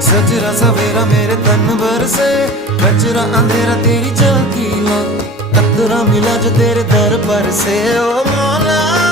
सजरा सवेरा मेरे तन बरसे, कचरा अंधेरा तेरी झांकी ला, कतरा मिला जो तेरे दर पर से। ओ मौला